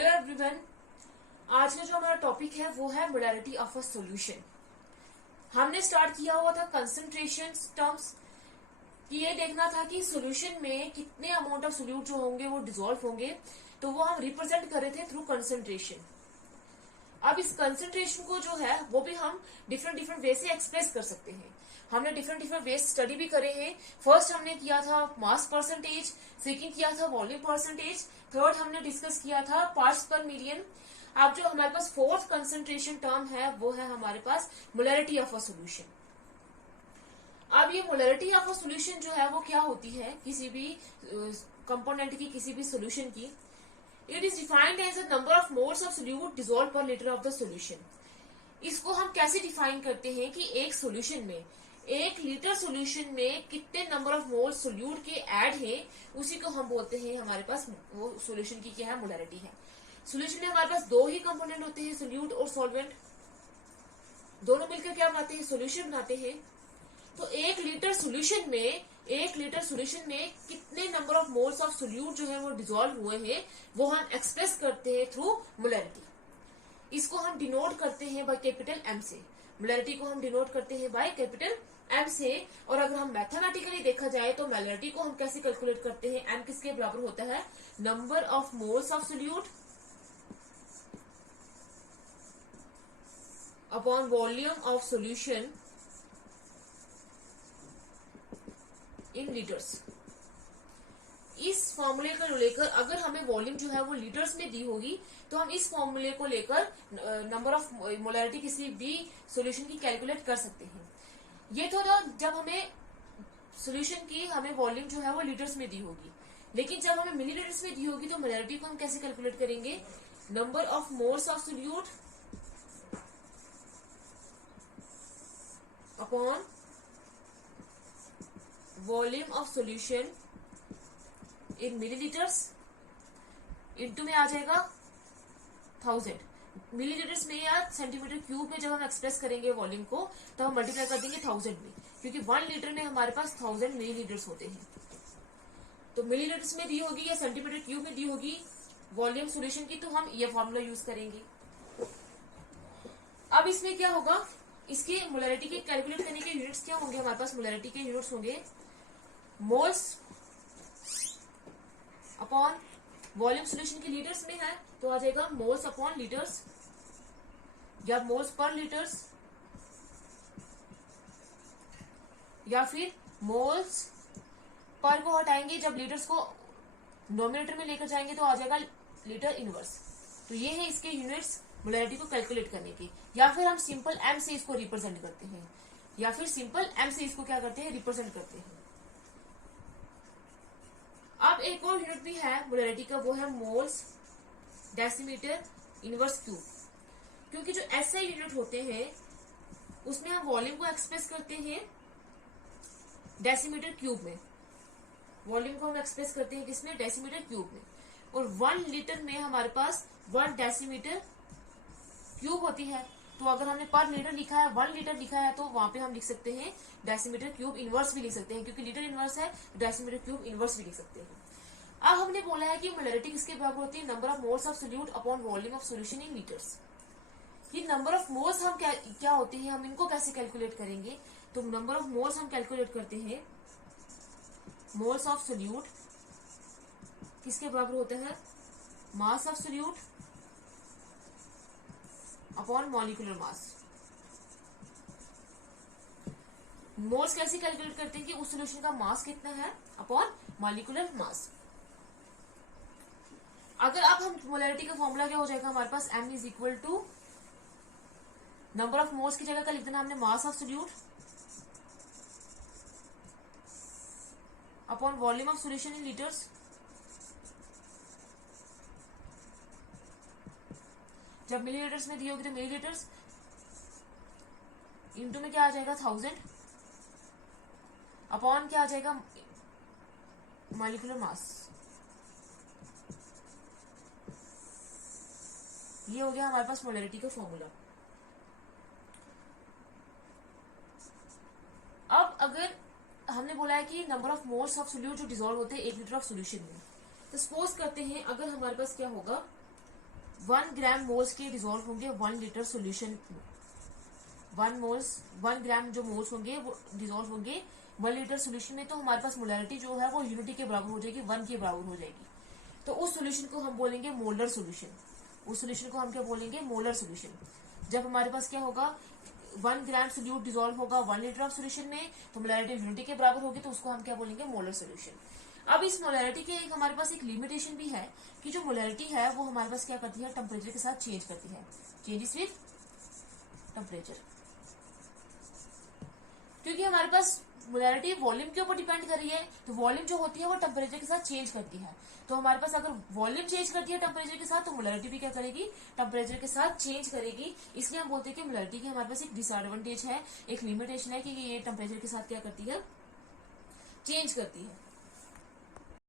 Hello everyone. आज का जो हमारा टॉपिक है वो है मोलारिटी ऑफ अ सॉल्यूशन। हमने स्टार्ट किया हुआ था कंसंट्रेशन टर्म्स कि ये देखना था कि सॉल्यूशन में कितने अमाउंट ऑफ सोल्यूट जो होंगे वो डिसॉल्व होंगे, तो वो हम रिप्रेजेंट कर रहे थे थ्रू कंसंट्रेशन। अब इस कंसंट्रेशन को जो है वो भी हम डिफरेंट वे से एक्सप्रेस कर सकते हैं। हमने डिफरेंट वे स्टडी भी करे हैं। फर्स्ट हमने किया था मास परसेंटेज, सेकंड किया था वॉल्यूम परसेंटेज, थर्ड हमने डिस्कस किया था पार्ट्स पर मिलियन। अब जो हमारे पास फोर्थ कंसंट्रेशन टर्म है वो है हमारे पास मोलारिटी ऑफ अ सॉल्यूशन। अब ये मोलारिटी ऑफ अ सॉल्यूशन जो है वो क्या होती है किसी भी कंपोनेंट की, किसी भी सॉल्यूशन की। It is defined as a number of moles of solute dissolve per litre of the solution. इसको हम कैसे डिफाइन करते हैं कि एक सॉल्यूशन में, एक लीटर सॉल्यूशन में कितने नंबर ऑफ मोल्स सोल्यूट के ऐड हैं, उसी को हम बोलते हैं हमारे पास वो सॉल्यूशन की क्या है, मोलारिटी है। सॉल्यूशन में हमारे पास दो ही कंपोनेंट होते हैं, सोल्यूट और सॉल्वेंट। दोनों मिलकर क्या बनाते हैं, सॉल्यूशन बनाते हैं। तो एक लीटर सॉल्यूशन में कितने number of moles of solute जो है वो डिसॉल्व हुए हैं, वो हम एक्सप्रेस करते हैं थ्रू मोलारिटी। इसको हम डिनोट करते हैं बाय कैपिटल एम से। मोलारिटी को हम डिनोट करते हैं बाय कैपिटल एम से। और अगर हम मैथमेटिकली देखा जाए तो मोलारिटी को हम कैसे कैलकुलेट करते हैं, एम किसके बराबर होता है, number of moles of solute upon volume of solution in litres. इस फॉर्मूले को लेकर अगर हमें वॉल्यूम जो है वो लीटर्स में दी होगी तो हम इस फॉर्मूले को लेकर नंबर ऑफ मोलारिटी किसी भी सॉल्यूशन की कैलकुलेट कर सकते हैं। ये तो जब हमें सॉल्यूशन की हमें वॉल्यूम जो है वो लीटर्स में दी होगी, लेकिन जब हमें मिलीलीटर्स में दी होगी तो मोलारिटी को हम कैसे कैलकुलेट करेंगे, number of moles of solute upon volume of solution in millilitres into में आ जाएगा 1000। मिलीलीटर्स में या सेंटीमीटर क्यूब में जब हम एक्सप्रेस करेंगे वॉल्यूम को तो हम मल्टीप्लाई कर देंगे 1000 में, क्योंकि 1 लीटर में हमारे पास 1000 मिलीलीटर्स होते हैं। तो मिलीलीटर्स में दी होगी या सेंटीमीटर क्यूब में दी होगी वॉल्यूम सॉल्यूशन की, तो हम ये फॉर्मूला यूज करेंगे। अब इसमें क्या होगा, इसके मोलारिटी के कैलकुलेट करने के यूनिट्स क्या होंगे, हमारे पास मोलारिटी के यूनिट्स होंगे मोल्स अपॉन वॉल्यूम सॉल्यूशन की लीटर्स में है तो आ जाएगा मोल्स अपॉन लीटर्स या मोल्स पर लीटर्स, या फिर मोल्स पर को हटाएंगे, जब लीटर्स को नोमिनेटर में लेकर जाएंगे तो आ जाएगा लीटर इनवर्स। तो ये है इसके यूनिट्स मोलारिटी को कैलकुलेट करने के। या फिर हम सिंपल एम से इसको रिप्रेजेंट करते हैं, या फिर सिंपल एम से इसको क्या करते हैं, रिप्रेजेंट करते हैं। अब एक और यूनिट भी है मोलारिटी का, वो है मोल्स डेसीमीटर इनवर्स क्यूब। क्योंकि जो एसआई यूनिट होते हैं उसमें हम वॉल्यूम को एक्सप्रेस करते हैं डेसीमीटर क्यूब में। वॉल्यूम को हम एक्सप्रेस करते हैं किसमें, डेसीमीटर क्यूब में। और 1 लीटर में हमारे पास 1 डेसीमीटर क्यूब होती है। तो अगर हमने पर लीटर लिखा है, 1 लीटर लिखा है, तो वहां पे हम लिख सकते हैं डेसीमीटर क्यूब इनवर्स भी लिख सकते हैं, क्योंकि लीटर इनवर्स है, डेसीमीटर क्यूब इनवर्स भी लिख सकते हैं। अब हमने बोला है कि मोलारिटी किसके बराबर होती है, number of moles of solute upon volume of solution in litres. ये नंबर ऑफ मोल्स हम क्या होते हैं, हम इनको कैसे कैलकुलेट करेंगे, तो नंबर ऑफ मोल्स हम कैलकुलेट करते हैं मोल्स ऑफ सोल्यूट किसके बराबर होता है, मास of solute upon molecular mass. Moles कैसे कैलकुलेट करते हैं कि उस सॉल्यूशन का मास कितना है अपॉन मॉलिक्यूलर मास। अगर अब हम मोलारिटी का फॉर्मूला क्या हो जाएगा हमारे पास, m is equal to number of moles की जगह का लिख देना हमने mass of solute upon volume of solution in litres. जब मिलीलीटर्स में दी होगी तो मिलीलीटर्स इनटू में क्या आ जाएगा 1000 अपॉन क्या आ जाएगा मॉलिक्यूलर मास। ये हो गया हमारे पास मोलारिटी का फॉर्मूला। अब अगर हमने बोला है कि number of moles of solute जो डिसॉल्व होते हैं 1 लीटर ऑफ सोल्यूशन में, तो सपोज करते हैं अगर हमारे पास क्या होगा, 1 ग्राम मोल्स के डिजोल्व होंगे 1 लीटर सोल्यूशन। 1 ग्राम जो मोल्स होंगे वो डिजोल्व होंगे 1 लीटर सोल्यूशन में, तो हमारे पास मोलैरिटी जो है वो यूनिटी के बराबर हो जाएगी, 1 के बराबर हो जाएगी। तो उस सोल्यूशन को हम बोलेंगे मोलर सोल्यूशन। उस सोल्यूशन को हम क्या बोलेंगे? Molar solution. जब हमारे पास क्या होगा, 1 ग्राम सोल्यूट डिजोल्व होगा 1 लीटर ऑफ सोल्यूशन में, तो मोलैरिटी यूनिटी के बराबर होगी, तो उसको हम क्या बोलेंगे? Molar solution. अब इस मोलैरिटी के हमारे पास एक लिमिटेशन भी है कि जो मोलैरिटी है वो हमारे पास क्या करती है? टेम्परेचर के साथ चेंज करती है। Changes with temperature. क्योंकि हमारे पास मोलैरिटी वॉल्यूम के ऊपर डिपेंड कर रही है, तो वॉल्यूम जो होती है वो टेम्परेचर के साथ चेंज करती है। तो हमारे पास अगर वॉल्यूम चेंज करती है टेम्परेचर के साथ, तो मोलैरिटी भी क्या करेगी? टेम्परेचर के साथ चेंज करेगी। इसलिए हम बोलते हैं कि मोलैरिटी की हमारे पास एक डिसएडवांटेज है, एक लिमिटेशन है कि ये टेम्परेचर के साथ क्या करती है? चेंज करती है।